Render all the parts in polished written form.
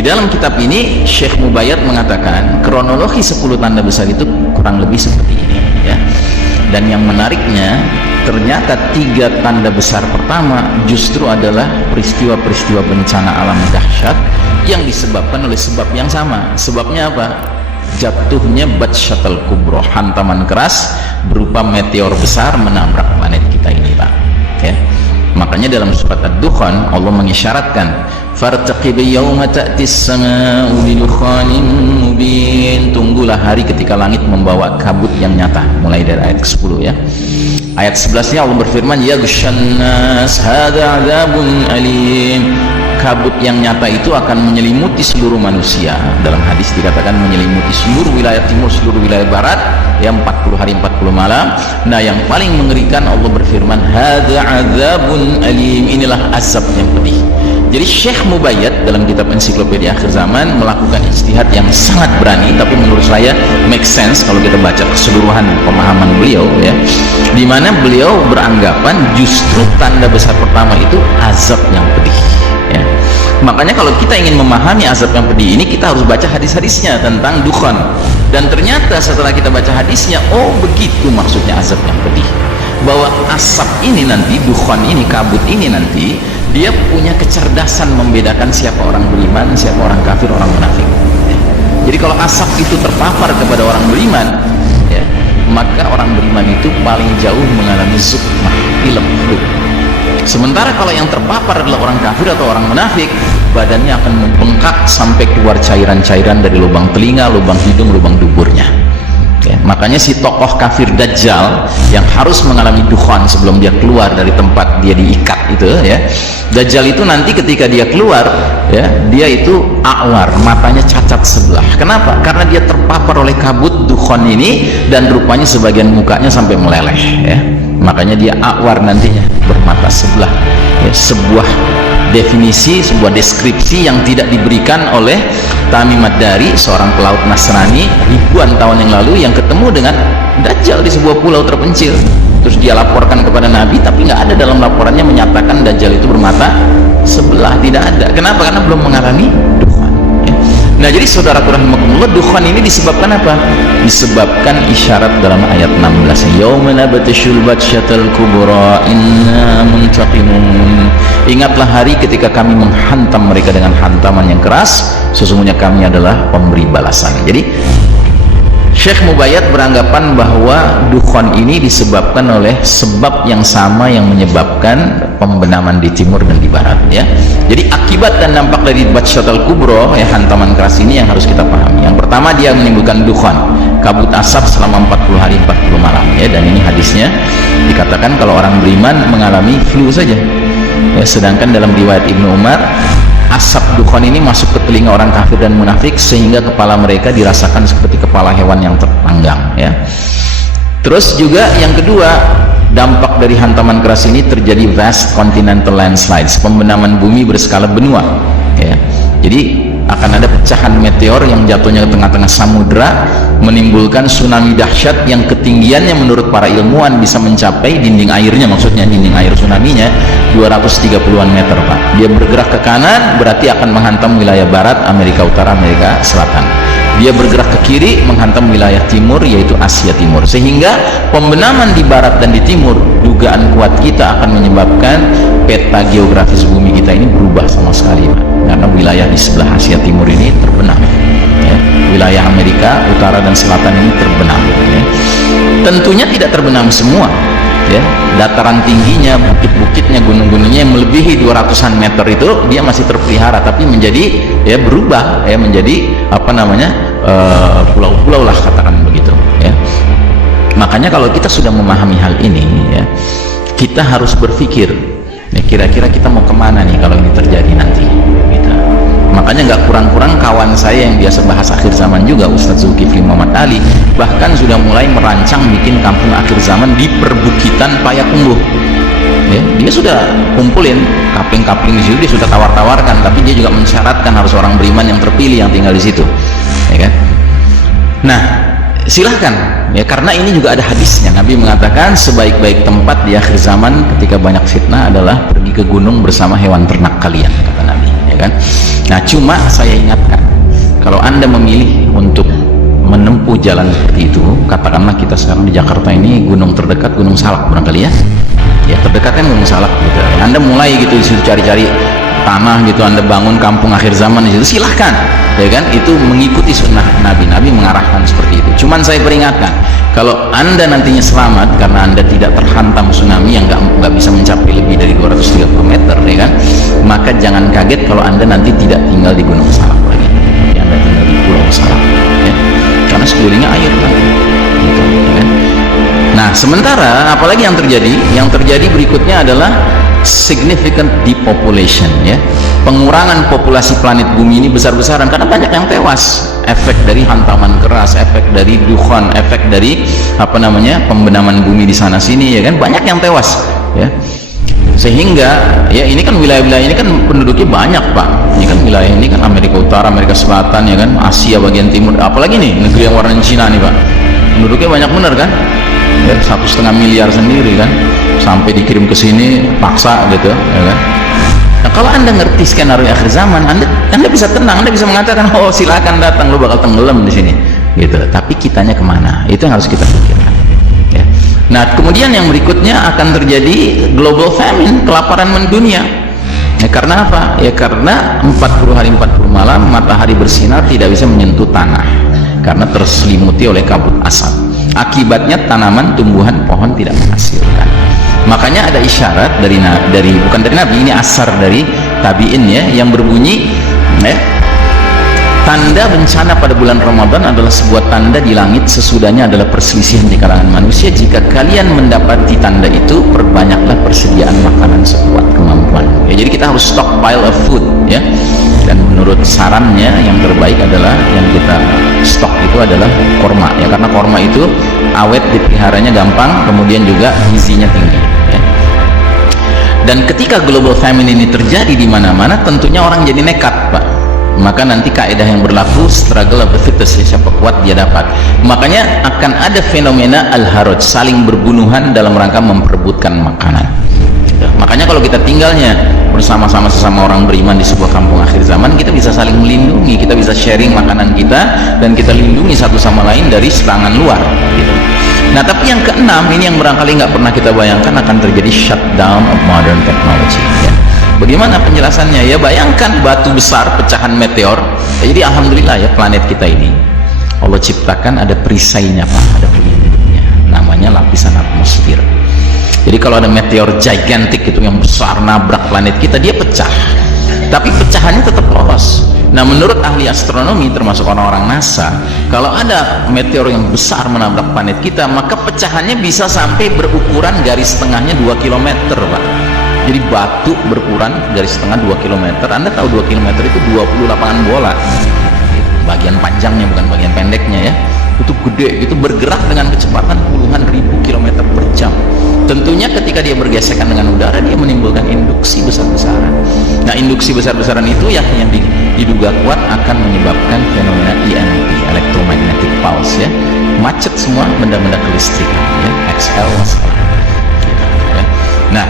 Di dalam kitab ini Syekh Mubayyad mengatakan kronologi 10 tanda besar itu kurang lebih seperti ini ya. Dan yang menariknya ternyata 3 tanda besar pertama justru adalah peristiwa-peristiwa bencana alam dahsyat yang disebabkan oleh sebab yang sama. Sebabnya apa? Jatuhnya Batshatul Kubra, hantaman keras berupa meteor besar menabrak planet kita ini, Pak ya. Makanya dalam surat Ad-Dukhan Allah mengisyaratkan fartaqib yawma ta'tis sama'u bidukhanin mubin, tunggulah hari ketika langit membawa kabut yang nyata, mulai dari ayat ke-10 ya. Ayat 11-nya Allah berfirman yaghshan nas hadza 'adzabun alim, kabut yang nyata itu akan menyelimuti seluruh manusia. Dalam hadis dikatakan menyelimuti seluruh wilayah timur, seluruh wilayah barat ya, 40 hari 40 malam. Nah yang paling mengerikan Allah berfirman hadza 'adzabun alim, inilah azab yang pedih. Jadi Syekh Mubayyad dalam kitab Ensiklopedia Akhir Zaman melakukan ijtihad yang sangat berani, tapi menurut saya make sense kalau kita baca keseluruhan pemahaman beliau ya, di mana beliau beranggapan justru tanda besar pertama itu azab yang pedih ya. Makanya kalau kita ingin memahami azab yang pedih ini, kita harus baca hadis-hadisnya tentang dukhan. Dan ternyata setelah kita baca hadisnya, oh begitu maksudnya azab yang pedih, bahwa asap ini nanti, dukhan ini, kabut ini nanti, dia punya kecerdasan membedakan siapa orang beriman, siapa orang kafir, orang munafik ya. Jadi kalau asap itu terpapar kepada orang beriman ya, maka orang beriman itu paling jauh mengalami zukmah, pilek, flu. Sementara kalau yang terpapar adalah orang kafir atau orang munafik, badannya akan membengkak sampai keluar cairan-cairan dari lubang telinga, lubang hidung, lubang duburnya ya. Makanya si tokoh kafir Dajjal yang harus mengalami dukhan sebelum dia keluar dari tempat dia diikat itu ya, Dajjal itu nanti ketika dia keluar ya, dia itu a'war, matanya cacat sebelah. Kenapa? Karena dia terpapar oleh kabut dukhan ini dan rupanya sebagian mukanya sampai meleleh ya. Makanya dia a'war nantinya, bermata sebelah ya. Sebuah definisi, sebuah deskripsi yang tidak diberikan oleh Tamim Ad-Dari, seorang pelaut Nasrani ribuan tahun yang lalu yang ketemu dengan Dajjal di sebuah pulau terpencil. Terus dia laporkan kepada Nabi, tapi nggak ada dalam laporannya menyatakan Dajjal itu bermata sebelah, tidak ada. Kenapa? Karena belum mengalami dukhan ya. Nah jadi saudaraku rahimakumullah, dukhan ini disebabkan apa? Disebabkan isyarat dalam ayat 16, yauma nabtashul batshatal kubra inna muntaqimun, ingatlah hari ketika kami menghantam mereka dengan hantaman yang keras, sesungguhnya kami adalah pemberi balasan. Jadi Syekh Mubayyad beranggapan bahwa dukhan ini disebabkan oleh sebab yang sama yang menyebabkan pembenaman di timur dan di barat ya. Jadi akibat dan dampak dari Batshatul Kubra ya, hantaman keras ini yang harus kita pahami. Yang pertama, dia menimbulkan dukhan, kabut asap selama 40 hari 40 malam ya. Dan ini hadisnya dikatakan kalau orang beriman mengalami flu saja ya, sedangkan dalam riwayat Ibnu Umar asap dukhan ini masuk ke telinga orang kafir dan munafik sehingga kepala mereka dirasakan seperti kepala hewan yang terpanggang ya. Terus juga yang kedua, dampak dari hantaman keras ini terjadi vast continental landslides, pembenaman bumi berskala benua ya. Jadi akan ada pecahan meteor yang jatuhnya ke tengah-tengah samudra, menimbulkan tsunami dahsyat yang ketinggiannya menurut para ilmuwan bisa mencapai dinding airnya, maksudnya dinding air tsunaminya 230-an meter Pak. Dia bergerak ke kanan berarti akan menghantam wilayah barat Amerika Utara, Amerika Selatan. Dia bergerak ke kiri menghantam wilayah timur, yaitu Asia Timur. Sehingga pembenaman di barat dan di timur, dugaan kuat kita akan menyebabkan peta geografis bumi kita ini berubah sama sekali Pak. Karena wilayah di sebelah Asia Timur ini terbenam ya. Wilayah Amerika Utara dan Selatan ini terbenam ya. Tentunya tidak terbenam semua ya. Dataran tingginya, bukit-bukitnya, gunung-gunungnya yang melebihi 200-an meter itu dia masih terpelihara, tapi menjadi ya berubah ya, menjadi apa namanya pulau-pulau lah, katakan begitu ya. Makanya kalau kita sudah memahami hal ini ya, kita harus berpikir ya, kira-kira kita mau kemana nih kalau ini terjadi nanti gitu. Makanya nggak kurang-kurang kawan saya yang biasa bahas akhir zaman juga, Ustadz Zulkifli Muhammad Ali, bahkan sudah mulai merancang bikin kampung akhir zaman di perbukitan Payakumbuh ya. Dia sudah kumpulin kapling-kapling di situ, dia sudah tawar-tawarkan, tapi dia juga mensyaratkan harus orang beriman yang terpilih yang tinggal di situ ya kan. Nah silahkan ya, karena ini juga ada hadisnya. Nabi mengatakan sebaik-baik tempat di akhir zaman ketika banyak fitnah adalah pergi ke gunung bersama hewan ternak kalian, kata Nabi ya. kan. Nah, cuma saya ingatkan, kalau Anda memilih untuk menempuh jalan seperti itu, katakanlah kita sekarang di Jakarta ini, gunung terdekat Gunung Salak barangkali ya, terdekat kan Gunung Salak gitu. Anda mulai gitu di situ cari-cari tanah gitu, Anda bangun kampung akhir zaman di situ, silahkan, ya kan, itu mengikuti sunnah Nabi mengarahkan seperti itu. Cuman saya peringatkan, kalau Anda nantinya selamat karena Anda tidak terhantam tsunami yang nggak bisa mencapai lebih dari 230 meter, ya kan, maka jangan kaget kalau Anda nanti tidak tinggal di Gunung Salak lagi, tapi Anda tinggal di Pulau Salak, ya, karena sekelilingnya air kan, gitu, ya kan. Nah, sementara apalagi yang terjadi? Yang terjadi berikutnya adalah significant depopulation, ya, pengurangan populasi planet bumi ini besar-besaran karena banyak yang tewas, efek dari hantaman keras, efek dari dukhan, efek dari pembenaman bumi di sana sini, ya kan, banyak yang tewas, ya, sehingga ya ini kan wilayah-wilayah ini kan penduduknya banyak Pak, ini kan wilayah ini kan Amerika Utara, Amerika Selatan, ya kan, Asia bagian timur, apalagi nih negeri yang warna Cina nih Pak, penduduknya banyak bener kan, ya, 1,5 miliar sendiri kan, sampai dikirim ke sini paksa gitu, ya kan. Nah, kalau Anda ngerti skenario akhir zaman, Anda bisa tenang, Anda bisa mengatakan, oh silakan datang, lo bakal tenggelam di sini, gitu. Tapi kitanya kemana? Itu yang harus kita pikirkan. Ya. Nah, kemudian yang berikutnya akan terjadi global famine, kelaparan mendunia. Ya, karena apa? Ya karena 40 hari 40 malam matahari bersinar tidak bisa menyentuh tanah karena terselimuti oleh kabut asap. Akibatnya tanaman, tumbuhan, pohon tidak menghasilkan. Makanya ada isyarat dari bukan dari Nabi, ini asar dari tabi'in, ya, yang berbunyi, ya, tanda bencana pada bulan Ramadan adalah sebuah tanda di langit, sesudahnya adalah perselisihan di kalangan manusia. Jika kalian mendapati tanda itu, perbanyaklah persediaan makanan sekuat kemampuan. Ya, jadi kita harus stockpile of food, ya. Dan menurut sarannya yang terbaik adalah yang kita stok itu adalah korma, ya, karena korma itu awet, dipeliharanya gampang, kemudian juga gizinya tinggi, ya. Dan ketika global famine ini terjadi di mana-mana, tentunya orang jadi nekat Pak. Maka nanti kaidah yang berlaku, struggle of the fittest, ya, siapa kuat dia dapat. Makanya akan ada fenomena al-haraj, saling berbunuhan dalam rangka memperebutkan makanan. Makanya kalau kita tinggalnya bersama-sama sesama orang beriman di sebuah kampung akhir zaman, kita bisa saling melindungi, kita bisa sharing makanan kita, dan kita lindungi satu sama lain dari serangan luar, gitu. Nah, tapi yang keenam ini yang barangkali nggak pernah kita bayangkan, akan terjadi shutdown of modern technology, ya. Bagaimana penjelasannya? Ya, bayangkan batu besar, pecahan meteor. Jadi alhamdulillah ya, planet kita ini Allah ciptakan ada perisainya Pak, ada pelindungnya, namanya lapisan atmosfer. Jadi kalau ada meteor gigantic itu yang besar nabrak planet kita, dia pecah, tapi pecahannya tetap lolos. Nah, menurut ahli astronomi termasuk orang-orang NASA, kalau ada meteor yang besar menabrak planet kita, maka pecahannya bisa sampai berukuran garis tengahnya 2 km Pak. Jadi batu berukuran garis tengah 2 km. Anda tahu 2 km itu 20 lapangan bola, bagian panjangnya bukan bagian pendeknya, ya. Itu gede, itu bergerak dengan kecepatan puluhan ribu kilometer per jam. Tentunya ketika dia bergesekan dengan udara, dia menimbulkan induksi besar-besaran. Nah, induksi besar-besaran itu ya yang diduga kuat akan menyebabkan fenomena EMP, electromagnetic pulse, ya, macet semua benda-benda kelistrikan, ya, XL masalah, gitu, ya. Nah,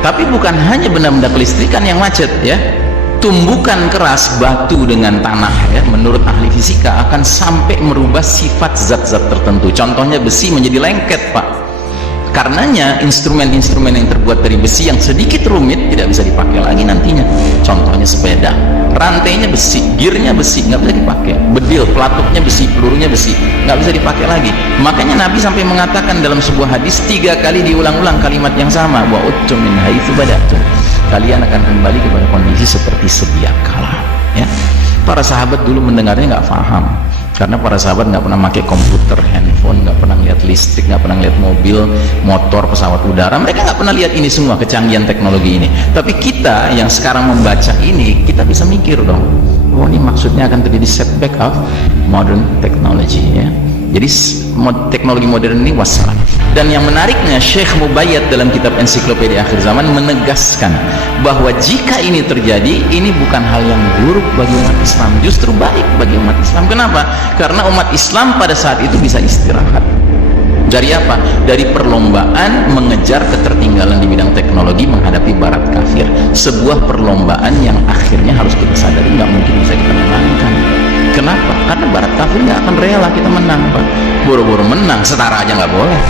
tapi bukan hanya benda-benda kelistrikan yang macet, ya. Tumbukan keras, batu dengan tanah, ya, menurut ahli fisika akan sampai merubah sifat zat-zat tertentu. Contohnya besi menjadi lengket Pak. Karenanya instrumen-instrumen yang terbuat dari besi yang sedikit rumit tidak bisa dipakai lagi nantinya. Contohnya sepeda, rantainya besi, gearnya besi, nggak bisa dipakai. Bedil, pelatuknya besi, pelurunya besi, nggak bisa dipakai lagi. Makanya Nabi sampai mengatakan dalam sebuah hadis 3 kali diulang-ulang kalimat yang sama, wa uttum min haitsu bada'tum. Kalian akan kembali kepada kondisi seperti sedia kala, ya. Para sahabat dulu mendengarnya nggak paham, karena para sahabat nggak pernah pakai komputer, handphone, nggak pernah lihat listrik, nggak pernah lihat mobil, motor, pesawat udara. Mereka nggak pernah lihat ini semua, kecanggihan teknologi ini. Tapi kita yang sekarang membaca ini, kita bisa mikir dong, oh ini maksudnya akan terjadi setback of modern technology, ya. Jadi teknologi modern ini wassalam. Dan yang menariknya, Syekh Mubayyad dalam kitab Ensiklopedia Akhir Zaman menegaskan bahwa jika ini terjadi, ini bukan hal yang buruk bagi umat Islam, justru baik bagi umat Islam. Kenapa? Karena umat Islam pada saat itu bisa istirahat. Dari apa? Dari perlombaan mengejar ketertinggalan di bidang teknologi menghadapi barat kafir. Sebuah perlombaan yang akhirnya harus kita sadari nggak mungkin bisa kita menangkan. Kenapa? Karena barat kafir nggak akan rela kita menang, Pak. Boro-boro menang, setara aja nggak boleh.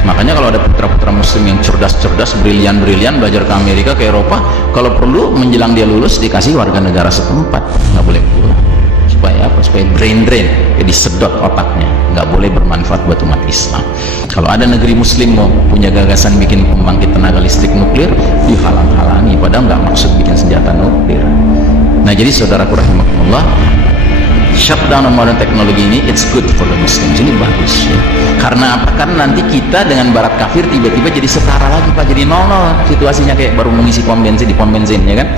Makanya kalau ada putra-putra muslim yang cerdas-cerdas, brilian-brilian, belajar ke Amerika, ke Eropa, kalau perlu menjelang dia lulus dikasih warga negara setempat, nggak boleh pulang. Supaya apa? Supaya drain, jadi sedot otaknya, nggak boleh bermanfaat buat umat Islam. Kalau ada negeri muslim mau punya gagasan bikin pembangkit tenaga listrik nuklir, dihalang-halangi, padahal nggak maksud bikin senjata nuklir. Nah, jadi saudaraku rahimakumullah, shutdown modern teknologi ini it's good for the Muslims, ini bagus ya. Karena apa? Karena nanti kita dengan barat kafir tiba-tiba jadi setara lagi, Pak, jadi 0-0 situasinya, kayak baru mengisi pom bensin di pom bensin, ya kan,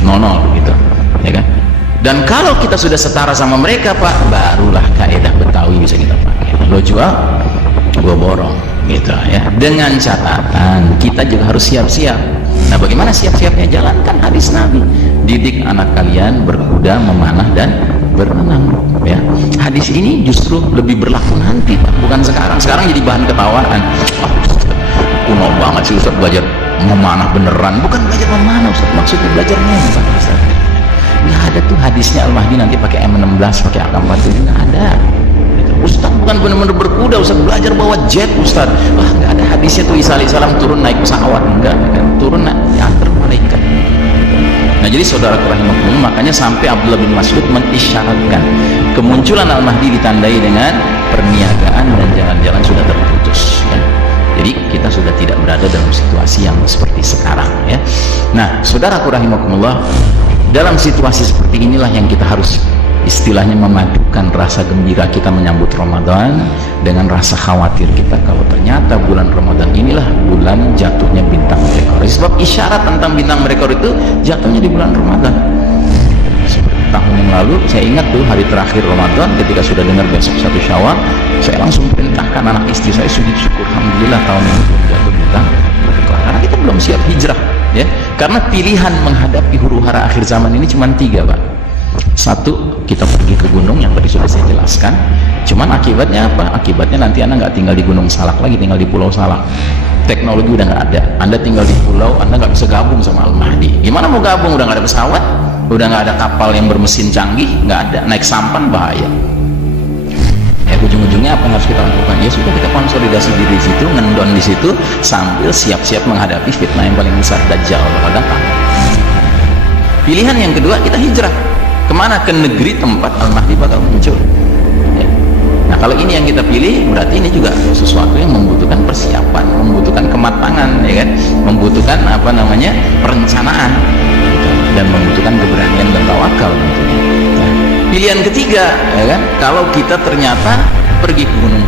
0-0 begitu, ya kan. Dan kalau kita sudah setara sama mereka, Pak, barulah kaedah Betawi bisa kita pakai. Lo jual, gue borong, gitu ya. Dengan catatan kita juga harus siap-siap. Nah, bagaimana siap-siapnya? Jalankan hadis Nabi, didik anak kalian berkuda, memanah, dan berenang, ya. Hadis ini justru lebih berlaku nanti, Pak, bukan sekarang. Sekarang jadi bahan ketawaan. Oh, kuno banget sih Ustaz belajar memanah beneran. Bukan belajar memanah, Ustaz, maksudnya belajar nembak, Ustaz. Nggak ada tuh hadisnya Al-Mahdi nanti pakai M16, pakai AK-47, nggak ada. Ustaz bukan benar-benar berkuda, Ustaz belajar bawa jet, Ustaz. Wah, nggak ada hadisnya tuh. Isa alaihissalam turun naik pesawat, enggak kan? Turun diantar malaikat. Nah, jadi saudara rahimakumullah, makanya sampai Abdullah bin Mas'ud mengisyaratkan kemunculan Al-Mahdi ditandai dengan perniagaan dan jalan-jalan sudah terputus, ya. Jadi kita sudah tidak berada dalam situasi yang seperti sekarang, ya. Nah, saudaraku rahimakumullah, dalam situasi seperti inilah yang kita harus istilahnya memadukan rasa gembira kita menyambut Ramadan dengan rasa khawatir kita kalau ternyata bulan Ramadan inilah bulan jatuhnya bintang meteor. Sebab isyarat tentang bintang meteor itu jatuhnya di bulan Ramadan. Seperti tahun yang lalu saya ingat tuh hari terakhir Ramadan, ketika sudah dengar besok 1 Syawal, saya langsung perintahkan anak istri saya sujud syukur, alhamdulillah tahun ini belum jatuh bintang meteor, karena kita belum siap hijrah, ya. Karena pilihan menghadapi huru-hara akhir zaman ini cuma 3, Pak. 1, kita pergi ke gunung yang tadi sudah saya jelaskan. Cuman akibatnya apa? Akibatnya nanti Anda nggak tinggal di Gunung Salak lagi, tinggal di Pulau Salak. Teknologi udah nggak ada. Anda tinggal di pulau, Anda nggak bisa gabung sama Al-Mahdi. Gimana mau gabung? Udah nggak ada pesawat, udah nggak ada kapal yang bermesin canggih, nggak ada. Naik sampan bahaya. Ya, ujung-ujungnya apa yang harus kita lakukan? Ya sudah, kita konsolidasi diri di situ, ngendon di situ, sambil siap-siap menghadapi fitnah yang paling besar, Dajjal bakal datang. Pilihan yang kedua, kita hijrah. Kemana? Ke negeri tempat Al-Mahdi bakal muncul, ya. Nah, kalau ini yang kita pilih, berarti ini juga sesuatu yang membutuhkan persiapan, membutuhkan kematangan, ya kan, membutuhkan perencanaan, gitu. Dan membutuhkan keberanian dan tawakal tentunya. Nah, pilihan ketiga, ya kan, kalau kita ternyata pergi ke gunung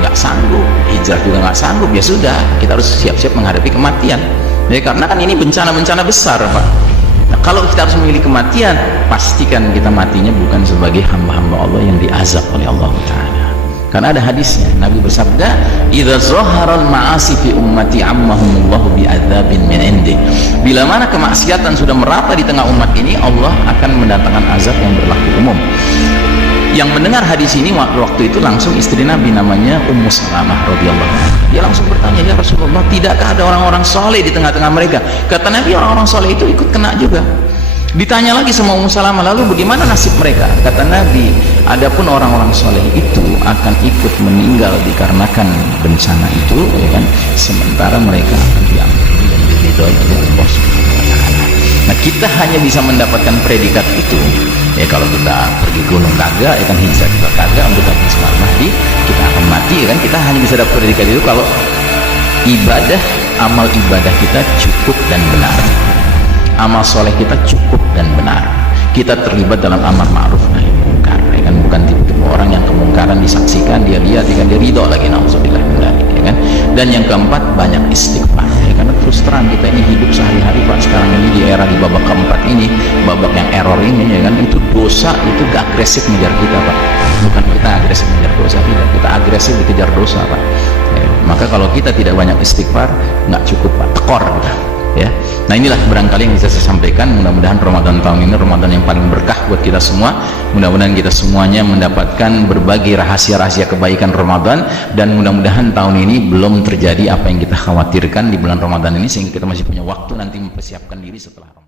nggak sanggup, hijrah juga nggak sanggup, ya sudah, kita harus siap-siap menghadapi kematian, ya, karena kan ini bencana-bencana besar, Pak. Nah, kalau kita harus memilih kematian, pastikan kita matinya bukan sebagai hamba-hamba Allah yang diazab oleh Allah Ta'ala. Karena ada hadisnya, Nabi bersabda, "Idza zaharal ma'asi fi ummati ammahumullahu bi'adzabin min indi." Bila mana kemaksiatan sudah merata di tengah umat ini, Allah akan mendatangkan azab yang berlaku umum. Yang mendengar hadis ini waktu itu langsung istri Nabi, namanya Ummu Salamah radhiyallahu anha. Dia langsung bertanya, "Ya Rasulullah, tidakkah ada orang-orang soleh di tengah-tengah mereka?" Kata Nabi, orang-orang soleh itu ikut kena juga. Ditanya lagi sama Ummu Salamah, "Lalu bagaimana nasib mereka?" Kata Nabi, "Adapun orang-orang soleh itu akan ikut meninggal dikarenakan bencana itu, ya kan, sementara mereka akan diampuni dan diridhoi oleh Allah Subhanahu wa Ta'ala." Nah, kita hanya bisa mendapatkan predikat itu, ya, kalau kita pergi gunung kagak, ya kan, hijrah kita kagak untuk datang sama Al-Mahdi, kita akan mati, ya kan. Kita hanya bisa dapat predikat itu kalau amal ibadah kita cukup dan benar, amal soleh kita cukup dan benar, kita terlibat dalam amar ma'ruf nahi munkar, ya kan, bukan tipe-tipe orang yang kemungkaran disaksikan, dia lihat, ya kan, dia ridho lagi, nauzubillah min dzalik, ya kan. Dan yang keempat, banyak istighfar, ya, karena terus terang kita ini hidup sehari-hari, Pak, sekarang ini di era di babak keempat ini, babak yang error ini, ya kan, itu dosa itu gak agresif ngejar kita, Pak. Bukan kita agresif ngejar dosa, tidak, kita agresif dikejar dosa, Pak, ya. Maka kalau kita tidak banyak istighfar, nggak cukup, Pak, tekor kita. ya. Nah, inilah barangkali yang bisa saya sampaikan. Mudah-mudahan Ramadan tahun ini Ramadan yang paling berkah buat kita semua. Mudah-mudahan kita semuanya mendapatkan berbagai rahasia-rahasia kebaikan Ramadan, dan mudah-mudahan tahun ini belum terjadi apa yang kita khawatirkan di bulan Ramadan ini, sehingga kita masih punya waktu nanti mempersiapkan diri setelah Ramadan.